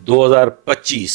2025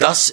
10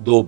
2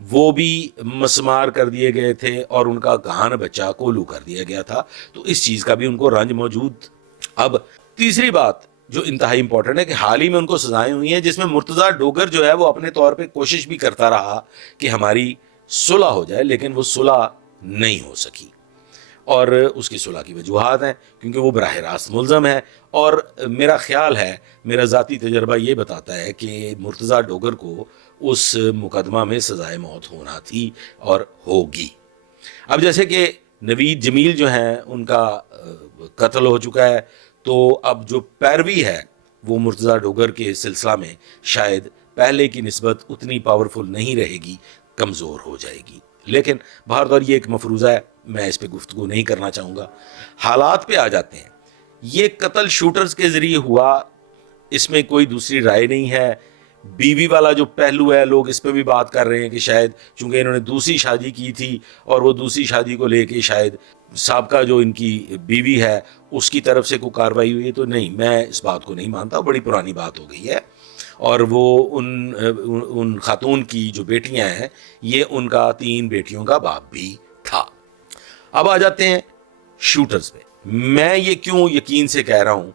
وہ بھی مسمار کر دیے گئے تھے اور ان کا گہان بچہ کولو کر دیا گیا تھا. تو اس چیز کا بھی ان کو رنج موجود. اب تیسری بات جو انتہائی امپورٹنٹ ہے کہ حال ہی میں ان کو سزائیں ہوئی ہیں جس میں مرتضیٰ ڈوگر جو ہے وہ اپنے طور پہ کوشش بھی کرتا رہا کہ ہماری صلح ہو جائے، لیکن وہ صلح نہیں ہو سکی. اور اس کی صلح کی وجوہات ہیں کیونکہ وہ براہ راست ملزم ہے. اور میرا خیال ہے، میرا ذاتی تجربہ یہ بتاتا ہے کہ مرتضیٰ ڈوگر کو اس مقدمہ میں سزائے موت ہونا تھی اور ہوگی. اب جیسے کہ نوید جمیل جو ہیں ان کا قتل ہو چکا ہے، تو اب جو پیروی ہے وہ مرتضیٰ ڈوگر کے سلسلہ میں شاید پہلے کی نسبت اتنی پاورفل نہیں رہے گی، کمزور ہو جائے گی. لیکن بہرحال یہ ایک مفروضہ ہے، میں اس پہ گفتگو نہیں کرنا چاہوں گا. حالات پہ آ جاتے ہیں. یہ قتل شوٹرز کے ذریعے ہوا، اس میں کوئی دوسری رائے نہیں ہے. بیوی والا جو پہلو ہے لوگ اس پہ بھی بات کر رہے ہیں کہ شاید چونکہ انہوں نے دوسری شادی کی تھی اور وہ دوسری شادی کو لے کے شاید سابقہ جو ان کی بیوی ہے اس کی طرف سے کوئی کارروائی ہوئی ہے. تو نہیں، میں اس بات کو نہیں مانتا، بڑی پرانی بات ہو گئی ہے. اور وہ ان خاتون کی جو بیٹیاں ہیں یہ ان کا 3 بیٹیوں کا باپ بھی تھا. اب آ جاتے ہیں شوٹرز پہ. میں یہ کیوں یقین سے کہہ رہا ہوں،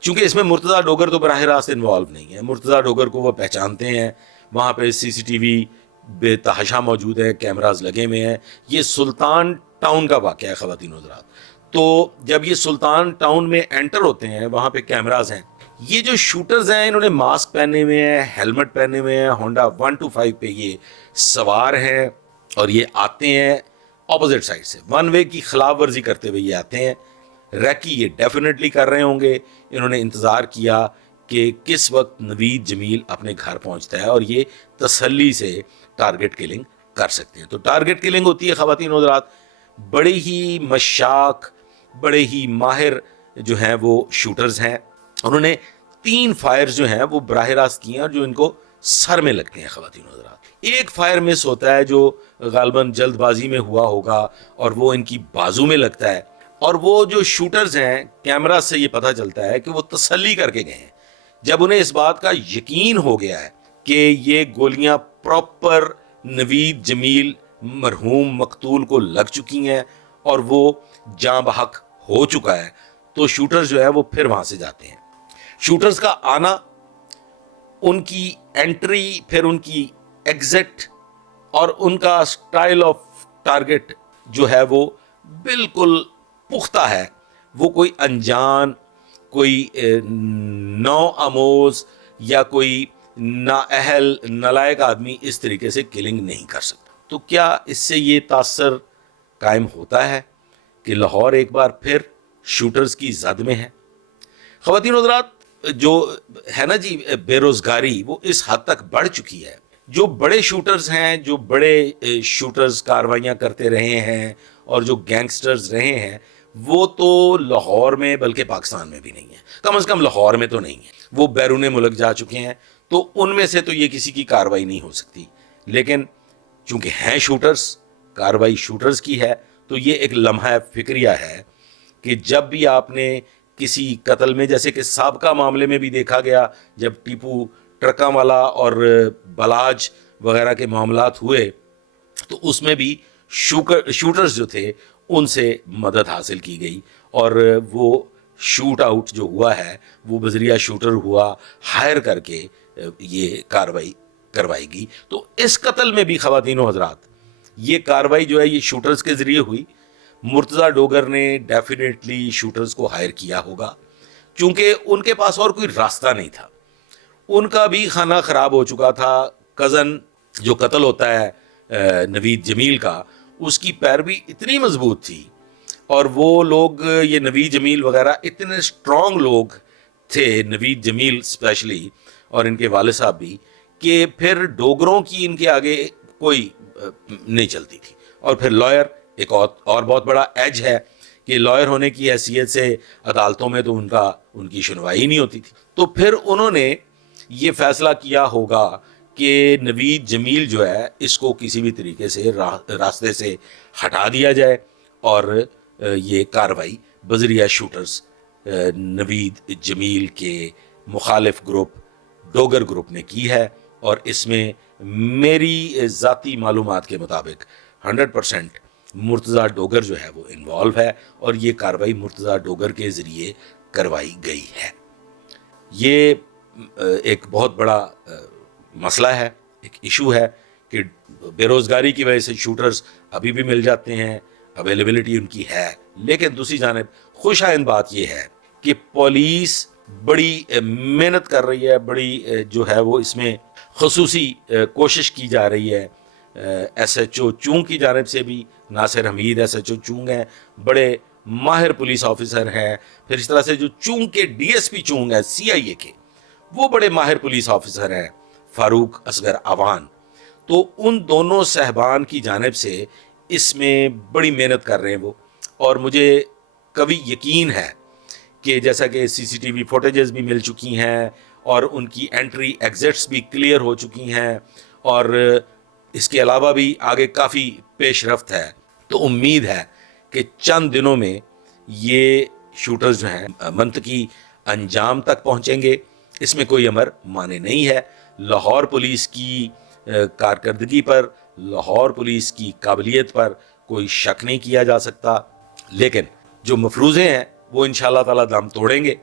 چونکہ اس میں مرتضیٰ ڈوگر تو براہ راست انوالو نہیں ہے. مرتضیٰ ڈوگر کو وہ پہچانتے ہیں، وہاں پہ سی سی ٹی وی بے تحاشا موجود ہے، کیمراز لگے ہوئے ہیں. یہ سلطان ٹاؤن کا واقعہ ہے خواتین حضرات. تو جب یہ سلطان ٹاؤن میں انٹر ہوتے ہیں وہاں پہ کیمراز ہیں. یہ جو شوٹرز ہیں انہوں نے ماسک پہنے ہوئے ہیں، ہیلمٹ پہنے ہوئے ہیں، ہونڈا 125 پہ یہ سوار ہیں اور یہ آتے ہیں اپوزٹ سائڈ سے، ون وے کی خلاف ورزی کرتے ہوئے یہ آتے ہیں. ریکی یہ ڈیفینیٹلی کر رہے ہوں گے. انہوں نے انتظار کیا کہ کس وقت نوید جمیل اپنے گھر پہنچتا ہے اور یہ تسلی سے ٹارگٹ کلنگ کر سکتے ہیں. تو ٹارگٹ کلنگ ہوتی ہے خواتین حضرات. بڑے ہی مشاق، بڑے ہی ماہر جو ہیں وہ شوٹرز ہیں. انہوں نے 3 فائر جو ہیں وہ براہ راست کیے ہیں جو ان کو سر میں لگتے ہیں خواتین حضرات. ایک فائر مس ہوتا ہے جو غالباً جلد بازی میں ہوا ہوگا اور وہ ان کی بازو میں لگتا ہے. اور وہ جو شوٹرز ہیں کیمرہ سے یہ پتہ چلتا ہے کہ وہ تسلی کر کے گئے ہیں. جب انہیں اس بات کا یقین ہو گیا ہے کہ یہ گولیاں پراپر نوید جمیل مرحوم مقتول کو لگ چکی ہیں اور وہ جاں بحق ہو چکا ہے، تو شوٹرز جو ہے وہ پھر وہاں سے جاتے ہیں. شوٹرز کا آنا، ان کی انٹری، پھر ان کی ایگزٹ اور ان کا سٹائل آف ٹارگٹ جو ہے وہ بالکل پختہ ہے. وہ کوئی انجان، کوئی نو آموز یا کوئی نااہل نالائق آدمی اس طریقے سے کلنگ نہیں کر سکتا. تو کیا اس سے یہ تاثر قائم ہوتا ہے کہ لاہور ایک بار پھر شوٹرز کی زد میں ہے؟ خواتین حضرات، جو ہے نا جی بے روزگاری وہ اس حد تک بڑھ چکی ہے. جو بڑے شوٹرز ہیں، جو بڑے شوٹرز کاروائیاں کرتے رہے ہیں اور جو گینگسٹرز رہے ہیں، وہ تو لاہور میں بلکہ پاکستان میں بھی نہیں ہے. کم از کم لاہور میں تو نہیں ہے. وہ بیرون ملک جا چکے ہیں، تو ان میں سے تو یہ کسی کی کاروائی نہیں ہو سکتی. لیکن چونکہ ہیں شوٹرز، کاروائی شوٹرز کی ہے، تو یہ ایک لمحہ فکریہ ہے کہ جب بھی آپ نے کسی قتل میں، جیسے کہ سابقہ معاملے میں بھی دیکھا گیا جب ٹیپو ٹرکاں والا اور بلاج وغیرہ کے معاملات ہوئے، تو اس میں بھی شوٹرز جو تھے ان سے مدد حاصل کی گئی اور وہ شوٹ آؤٹ جو ہوا ہے وہ بذریعہ شوٹر ہوا، ہائر کر کے یہ کاروائی کروائی گئی. تو اس قتل میں بھی خواتین و حضرات یہ کاروائی جو ہے یہ شوٹرز کے ذریعے ہوئی. مرتضیٰ ڈوگر نے ڈیفینیٹلی شوٹرز کو ہائر کیا ہوگا چونکہ ان کے پاس اور کوئی راستہ نہیں تھا. ان کا بھی کھانا خراب ہو چکا تھا. کزن جو قتل ہوتا ہے نوید جمیل کا، اس کی پیروی اتنی مضبوط تھی اور وہ لوگ، یہ نوید جمیل وغیرہ اتنے سٹرونگ لوگ تھے، نوید جمیل اسپیشلی اور ان کے والد صاحب بھی، کہ پھر ڈوگروں کی ان کے آگے کوئی نہیں چلتی تھی. اور پھر لائر ایک اور بہت بڑا ایج ہے کہ لائر ہونے کی حیثیت سے عدالتوں میں تو ان کی سنوائی نہیں ہوتی تھی. تو پھر انہوں نے یہ فیصلہ کیا ہوگا کہ نوید جمیل جو ہے اس کو کسی بھی طریقے سے راستے سے ہٹا دیا جائے اور یہ کاروائی بذریعہ شوٹرز نوید جمیل کے مخالف گروپ ڈوگر گروپ نے کی ہے اور اس میں میری ذاتی معلومات کے مطابق 100% مرتضیٰ ڈوگر جو ہے وہ انوالو ہے، اور یہ کارروائی مرتضیٰ ڈوگر کے ذریعے کروائی گئی ہے۔ یہ ایک بہت بڑا مسئلہ ہے، ایک ایشو ہے کہ بے روزگاری کی وجہ سے شوٹرز ابھی بھی مل جاتے ہیں، اویلیبلٹی ان کی ہے، لیکن دوسری جانب خوش آئند بات یہ ہے کہ پولیس بڑی محنت کر رہی ہے، بڑی جو ہے وہ اس میں خصوصی کوشش کی جا رہی ہے۔ ایس ایچ او چونگ کی جانب سے بھی، ناصر حمید ایس ایچ او چونگ ہیں، بڑے ماہر پولیس آفیسر ہیں، پھر اس طرح سے جو چونگ کے ڈی ایس پی چونگ ہیں سی آئی اے کے، وہ بڑے ماہر پولیس آفیسر ہیں، فاروق اصغر اعوان۔ تو ان دونوں صاحبان کی جانب سے اس میں بڑی محنت کر رہے ہیں وہ، اور مجھے کبھی یقین ہے کہ جیسا کہ سی سی ٹی وی فوٹیجز بھی مل چکی ہیں اور ان کی انٹری ایگزٹس بھی کلیئر ہو چکی ہیں، اور اس کے علاوہ بھی آگے کافی پیش رفت ہے، تو امید ہے کہ چند دنوں میں یہ شوٹرز جو ہیں منطقی انجام تک پہنچیں گے۔ اس میں کوئی امر مانے نہیں ہے۔ لاہور پولیس کی کارکردگی پر، لاہور پولیس کی قابلیت پر کوئی شک نہیں کیا جا سکتا، لیکن جو مفروضے ہیں وہ انشاءاللہ تعالیٰ دم توڑیں گے۔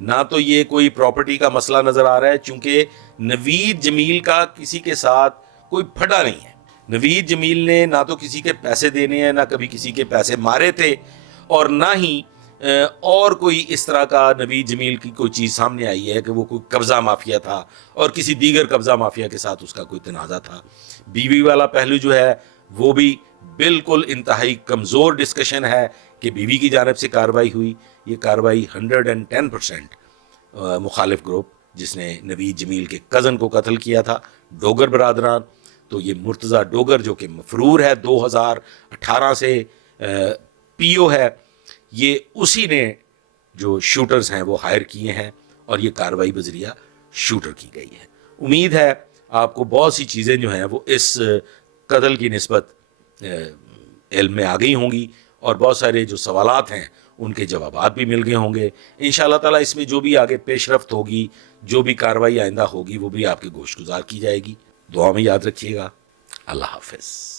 نہ تو یہ کوئی پراپرٹی کا مسئلہ نظر آ رہا ہے، چونکہ نوید جمیل کا کسی کے ساتھ کوئی پھٹا نہیں ہے۔ نوید جمیل نے نہ تو کسی کے پیسے دینے ہیں، نہ کبھی کسی کے پیسے مارے تھے، اور نہ ہی اور کوئی اس طرح کا نوید جمیل کی کوئی چیز سامنے آئی ہے کہ وہ کوئی قبضہ مافیا تھا اور کسی دیگر قبضہ مافیا کے ساتھ اس کا کوئی تنازع تھا۔ بیوی والا پہلو جو ہے وہ بھی بالکل انتہائی کمزور ڈسکشن ہے کہ بیوی کی جانب سے کارروائی ہوئی۔ یہ کارروائی 110% مخالف گروپ جس نے نوید جمیل کے کزن کو قتل کیا تھا، ڈوگر برادران، تو یہ مرتضیٰ ڈوگر جو کہ مفرور ہے 2018 سے پی او ہے، یہ اسی نے جو شوٹرز ہیں وہ ہائر کیے ہیں، اور یہ کارروائی بذریعہ شوٹر کی گئی ہے۔ امید ہے آپ کو بہت سی چیزیں جو ہیں وہ اس قتل کی نسبت علم میں آ گئی ہوں گی، اور بہت سارے جو سوالات ہیں ان کے جوابات بھی مل گئے ہوں گے۔ انشاءاللہ تعالیٰ اس میں جو بھی آگے پیش رفت ہوگی، جو بھی کارروائی آئندہ ہوگی، وہ بھی آپ کے گوش گزار کی جائے گی۔ دعا میں یاد رکھیے گا۔ اللہ حافظ۔